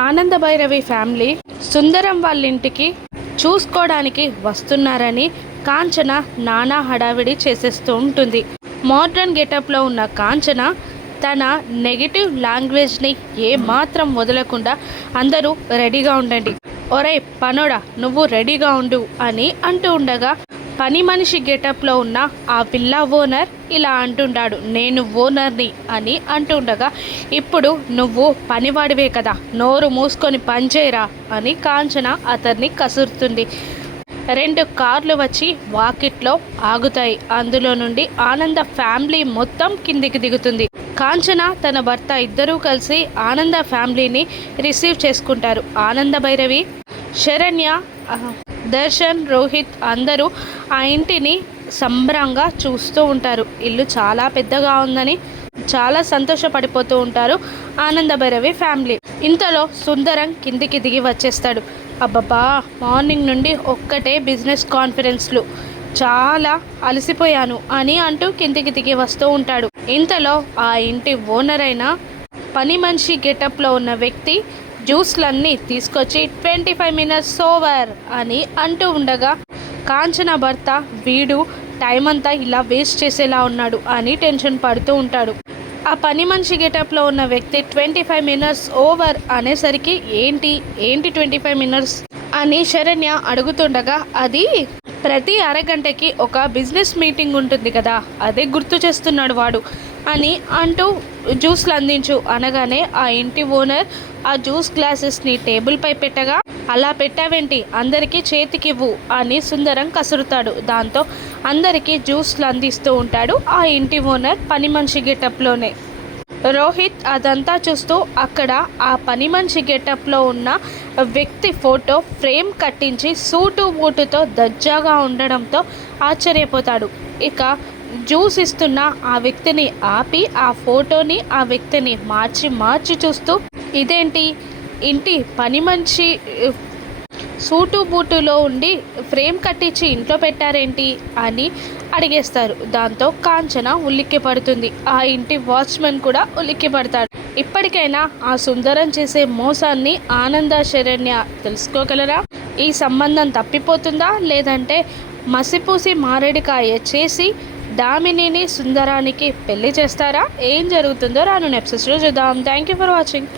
ఆనంద భైరవి ఫ్యామిలీ సుందరం వాళ్ళ ఇంటికి చూసుకోవడానికి వస్తున్నారని కాంచన నానా హడావిడి చేసేస్తూ ఉంటుంది. మోడ్రన్ గెటప్లో ఉన్న కాంచన తన నెగిటివ్ లాంగ్వేజ్ని ఏమాత్రం వదలకుండా అందరూ రెడీగా ఉండండి, ఒరే పనోడా నువ్వు రెడీగా ఉండు అని అంటూ ఉండగా పని మనిషి గెటప్లో ఉన్న ఆ విల్లా ఓనర్ ఇలా అంటుంటాడు, నేను ఓనర్ని అని అంటుండగా, ఇప్పుడు నువ్వు పనివాడివే కదా, నోరు మూసుకొని పనిచేయరా అని కాంచన అతన్ని కసురుతుంది. 2 కార్లు వచ్చి వాకిట్లో ఆగుతాయి. అందులో నుండి ఆనంద ఫ్యామిలీ మొత్తం కిందికి దిగుతుంది. కాంచన తన భర్త ఇద్దరూ కలిసి ఆనంద ఫ్యామిలీని రిసీవ్ చేసుకుంటారు. ఆనంద భైరవి, శరణ్య, దర్శన్, రోహిత్ అందరూ ఆ ఇంటిని సంబరంగా చూస్తూ ఉంటారు. ఇల్లు చాలా పెద్దగా ఉందని చాలా సంతోషపడిపోతూ ఉంటారు ఆనంద భైరవి ఫ్యామిలీ. ఇంతలో సుందరం కిందికి దిగి వచ్చేస్తాడు. అబ్బబ్బా, మార్నింగ్ నుండి ఒక్కటే బిజినెస్ కాన్ఫరెన్స్లు, చాలా అలసిపోయాను అని అంటూ కిందికి దిగి వస్తూ ఉంటాడు. ఇంతలో ఆ ఇంటి ఓనర్ అయిన పని మనిషి గెటప్లో ఉన్న వ్యక్తి జ్యూస్లన్నీ తీసుకొచ్చి 25 మినిట్స్ ఓవర్ అని అంటూ ఉండగా కాంచన భర్త వీడు టైం అంతా ఇలా వేస్ట్ చేసేలా ఉన్నాడు అని టెన్షన్ పడుతూ ఉంటాడు. ఆ పని మనిషి గెటప్లో ఉన్న వ్యక్తి 25 మినిట్స్ ఓవర్ అనేసరికి ఏంటి 25 మినిట్స్ అని శరణ్య అడుగుతుండగా, అది ప్రతి అరగంటకి ఒక బిజినెస్ మీటింగ్ ఉంటుంది కదా, అదే గుర్తు చేస్తున్నాడు వాడు అని అంటూ జ్యూస్లు అందించు అనగానే ఆ ఇంటి ఓనర్ ఆ జ్యూస్ గ్లాసెస్ని టేబుల్పై పెట్టగా, అలా పెట్టావేంటి, అందరికీ చేతికివ్వు అని సుందరం కసురుతాడు. దాంతో అందరికీ జ్యూస్లు అందిస్తూ ఉంటాడు ఆ ఇంటి ఓనర్ పని మనిషి గెటప్లోనే. రోహిత్ అదంతా చూస్తూ అక్కడ ఆ పని మనిషి గెటప్లో ఉన్న వ్యక్తి ఫోటో ఫ్రేమ్ కట్టించి సూటు బూటుతో దజ్జాగా ఉండడంతో ఆశ్చర్యపోతాడు. ఇక జ్యూస్ ఇస్తున్న ఆ వ్యక్తిని ఆపి ఆ ఫోటోని ఆ వ్యక్తిని మార్చి చూస్తూ, ఇదేంటి ఇంటి పని మనిషి సూటు బూటులో ఉండి ఫ్రేమ్ కట్టించి ఇంట్లో పెట్టారేంటి అని అడిగేస్తారు. దాంతో కాంచన ఉలిక్కి పడుతుంది. ఆ ఇంటి వాచ్మెన్ కూడా ఉలిక్కి పడతాడు. ఇప్పటికైనా ఆ సుందరం చేసే మోసాన్ని ఆనంద శరణ్య తెలుసుకోగలరా? ఈ సంబంధం తప్పిపోతుందా, లేదంటే మసిపూసి మారేడికాయ చేసి దామినిని సుందరానికి పెళ్లి చేస్తారా? ఏం జరుగుతుందో రాను ఎపిసోడ్స్లో చూద్దాం. Thank you for watching.